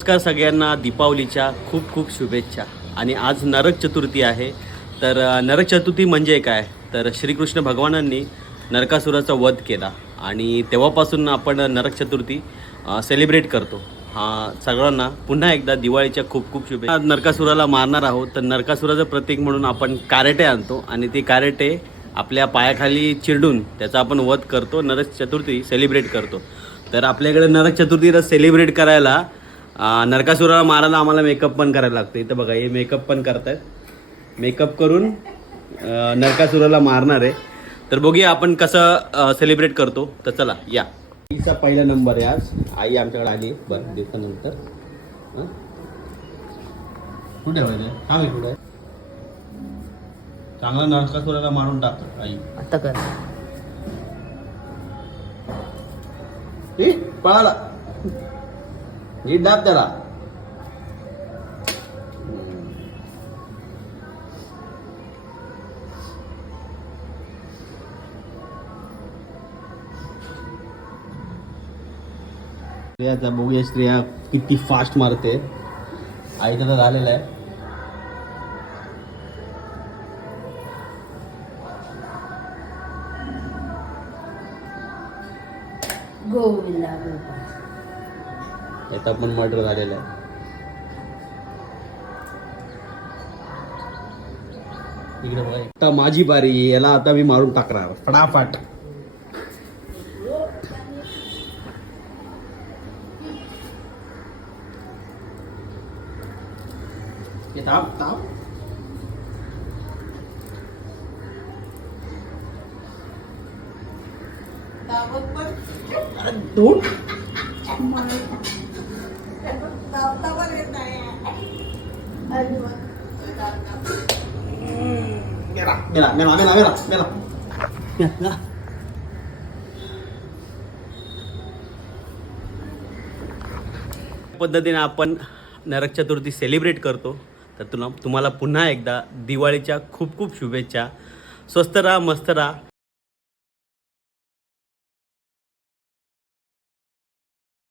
नमस्कार सगळ्यांना दीपावलीच्या खूप खूप शुभेच्छा. आणि आज नरक चतुर्थी आहे. तर नरक चतुर्थी म्हणजे काय? तर श्रीकृष्ण भगवानांनी नरकासुराचा वध केला. आणि तेव्हापासून आपण नरक चतुर्थी सेलिब्रेट करतो. हा सगळ्यांना पुन्हा एकदा दिवाळीच्या खूप खूप शुभेच्छा. आज नरकासुराला मारणार आहोत. तर नरकासुराचं प्रतीक म्हणून आपण कारेटे आणतो. आणि ते कारेटे आपल्या पायाखाली चिरडून त्याचा आपण वध करतो. नरक चतुर्थी सेलिब्रेट करतो. तर आपल्याकडे नरक चतुर्थीला सेलिब्रेट करायला नरकासुराला मारायला आम्हाला मेकअप पण करायला लागतं. इथं बघा हे मेकअप पण करतायत. मेकअप करून नरकासुराला मारणार आहे. तर बघूया आपण कसं सेलिब्रेट करतो. तर चला या. आईचा पहिला नंबर आहे आज. आई आमच्याकडे आली. बरं दिवसानंतर? कुठे व्हायचं हा मी कुठे? चांगला नरकासुराला मारून टाक आई. आता कर. पळाला. नीट दाब त्याला. स्त्रियाचा बघूया स्त्रिया किती फास्ट मारते. आई तर झालेला आहे. गोविंदा गोपाळ याचा पण मर्डर झालेला आहे. इकडे बघा. आता माझी बारी याला आता मी मारून टाकणार. फटाफट. दोन मेला मेला मेला मेला मेला मेला मेला पद्धतीने आपण नरक चतुर्थी सेलिब्रेट करतो. तर तुला तुम्हाला पुन्हा एकदा दिवाळीच्या खूप खूप शुभेच्छा. स्वस्त राहा मस्त राहा.